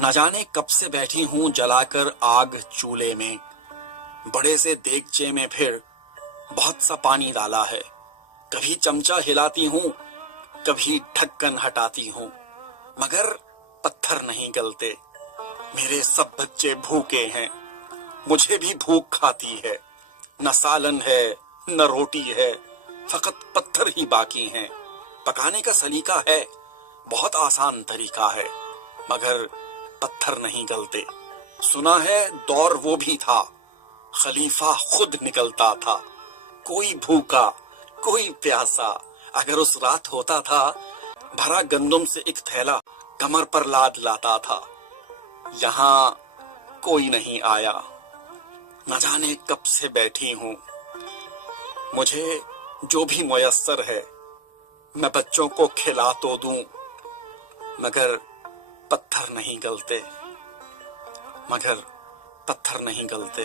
نہ جانے کب سے بیٹھی ہوں جلا کر آگ چولہے میں، بڑے سے دیگچے میں پھر بہت سا پانی ڈالا ہے، کبھی چمچہ ہلاتی ہوں کبھی ڈھکن ہٹاتی ہوں، مگر پتھر نہیں گلتے۔ میرے سب بچے بھوکے ہیں، مجھے بھی بھوک کھاتی ہے، نہ سالن ہے نہ روٹی ہے، فقط پتھر ہی باقی ہیں۔ پکانے کا سلیقہ ہے، بہت آسان طریقہ ہے، مگر پتھر نہیں گلتے۔ سنا ہے دور وہ بھی تھا، خلیفہ خود نکلتا تھا، کوئی بھوکا کوئی پیاسا، اگر اس رات ہوتا تھا بھرا گندم سے ایک تھیلا کمر پر لاد لاتا تھا۔ یہاں کوئی نہیں آیا، نہ جانے کب سے بیٹھی ہوں۔ مجھے جو بھی میسر ہے میں بچوں کو کھلا تو دوں، مگر پتھر نہیں گلتے، مگر پتھر نہیں گلتے۔